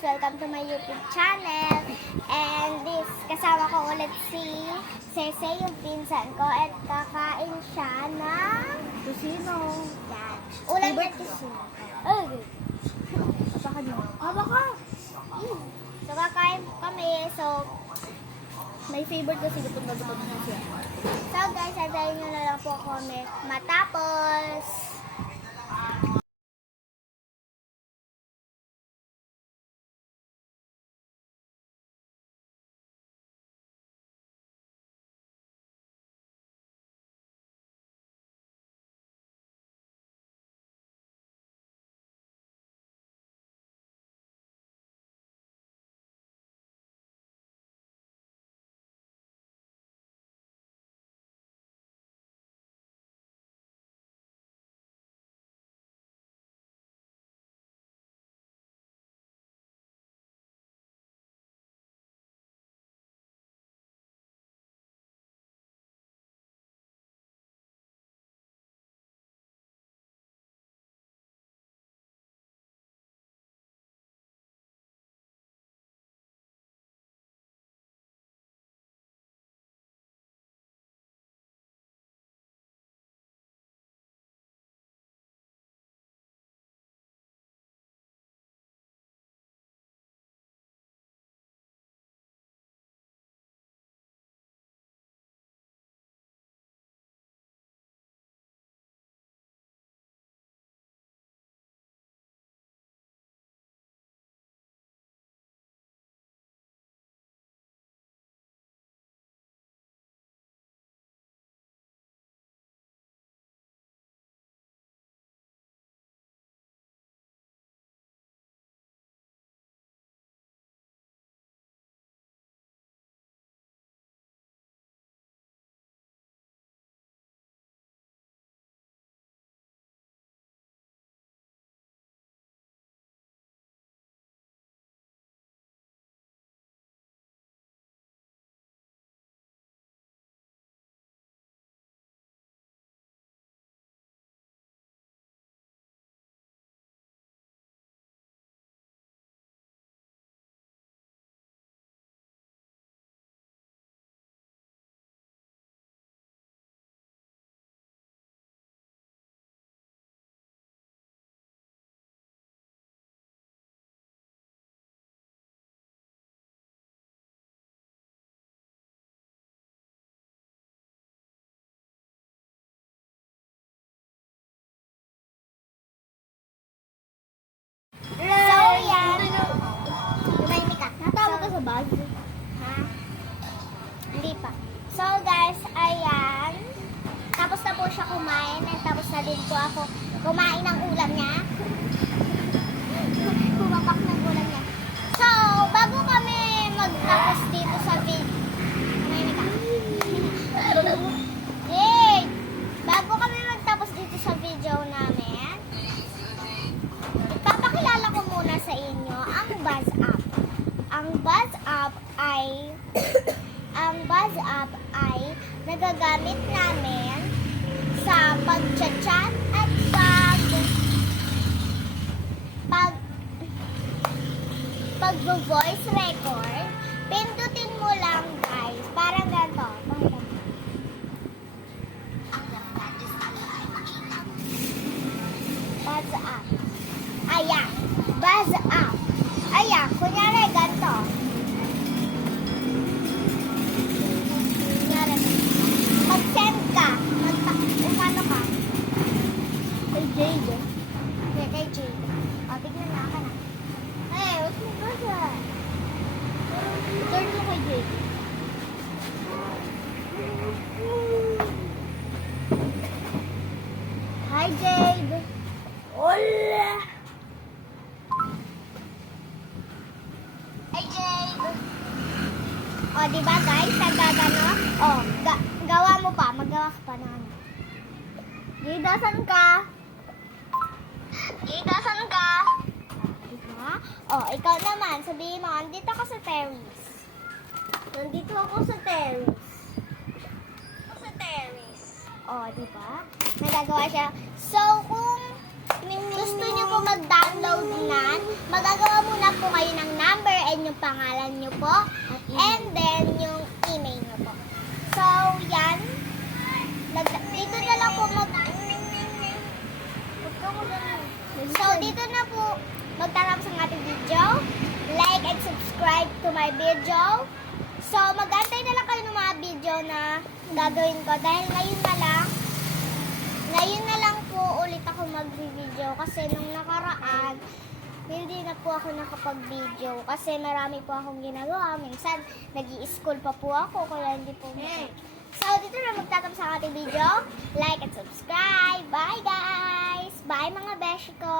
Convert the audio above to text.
Welcome to my YouTube channel. And this, kasama ko ulit si Sese, yung pinsan ko. At kakain siya ng Tusino. yan. Ulam na tusino. Oh, Baka nyo. Baka. so kakain kami. So, May favorite kasi gutom na gutom na siya. guys, antayin nyo na lang po kami matapos. So, yan. Tumahimik ka. Natawag ka sa bag. Ha? Hindi pa. So guys, ayan. Tapos na po siya kumain. And tapos na din po ako kumain ng ulam niya. Kumapak ng ulam niya. So, bago kami magtapos dito sa video. Tumahimik ka. Hey! Bago kami magtapos dito sa video namin, ipapakilala ko muna sa inyo ang Buzz App. Ang Buzz App ay nagagamit namin sa pag-chat at pag-voice record. Pindutin mo lang guys, parang ganito. Buzz App. Ayan. Buzz App. Ayan. Kunyari, ganito. Kunyari. Mag-send ka. Umano ka. Kay Jade. Kay Jade. O, tignan na ka na. Eh, what's mo ba siya? Turn mo kay Jade. Hi, Jade. Hola! Hi, Jade. O, diba guys? Nagagano? O, gawa mo pa. Magawa ka pa na ano. Jade, asan ka? Jade, asan ka? Diba? O, ikaw naman. Sabihin mo, andito ako sa terrace. Nandito ako sa terrace. O, diba? Nagagawa siya. So, kung gusto niyo po mag-download na, magagawa muna po kayo ng pangalan nyo po, and then yung email nyo po. So, yan. Dito na lang po So, dito na po magtatapos ang ating video. Like and subscribe to my video. So, mag-antay na lang kayo ng mga video na gagawin ko. Dahil ngayon na lang po ulit ako mag-video. Kasi nung nakaraan, hindi na po ako nakapag-video. Kasi marami po akong ginagawa. Minsan, nag-i-school pa po ako. Kaya hindi po So, dito na magtatapos ang ating video. Like and subscribe. Bye, guys! Bye, mga beshi ko!